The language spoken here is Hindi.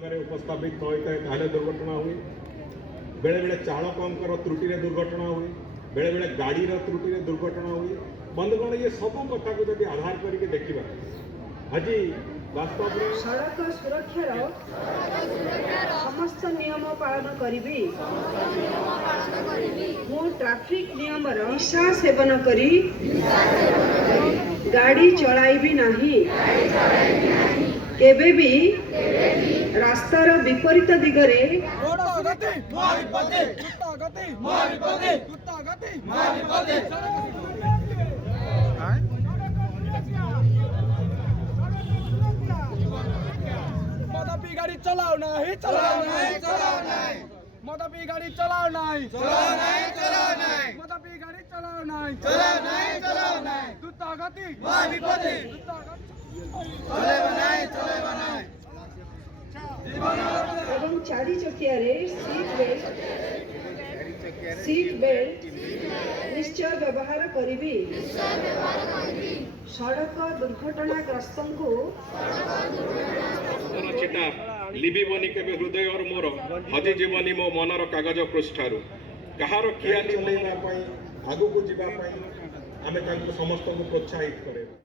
उपस्थापित न होता है दुर्घटना हुए बेले बेले चालकों त्रुटि दुर्घटना हुए बेले बेले गाड़ी त्रुटि दुर्घटना हुए बंधुगण ये सब कथा को जब आधार करके देखा आज वास्तव में सड़क सुरक्षार समस्त नियम पालन करी मु ट्रैफिक नियम निशा सेवन करी गाड़ी चलाइबी नहीं केबे भी रास्तार विपरीत दिगरे मदपी गाड़ी चलाओ नहीं मदपी गाड़ी चलाओ नहीं मदपी गाड़ी चलाओ नहीं द्रुत गति एवं चारि चकिया सीट बेल्ट निश्चय व्यवहार करी सड़क दुर्घटनाग्रस्त को चिटा लिबिबनी केबे हृदय और मोर हजि जीवनी मो मनर कागज पृष्ठारु कहार खियाली उड़ाइबा पई आगु को जीवा पई आमे तांको समस्त को प्रोत्साहित करे।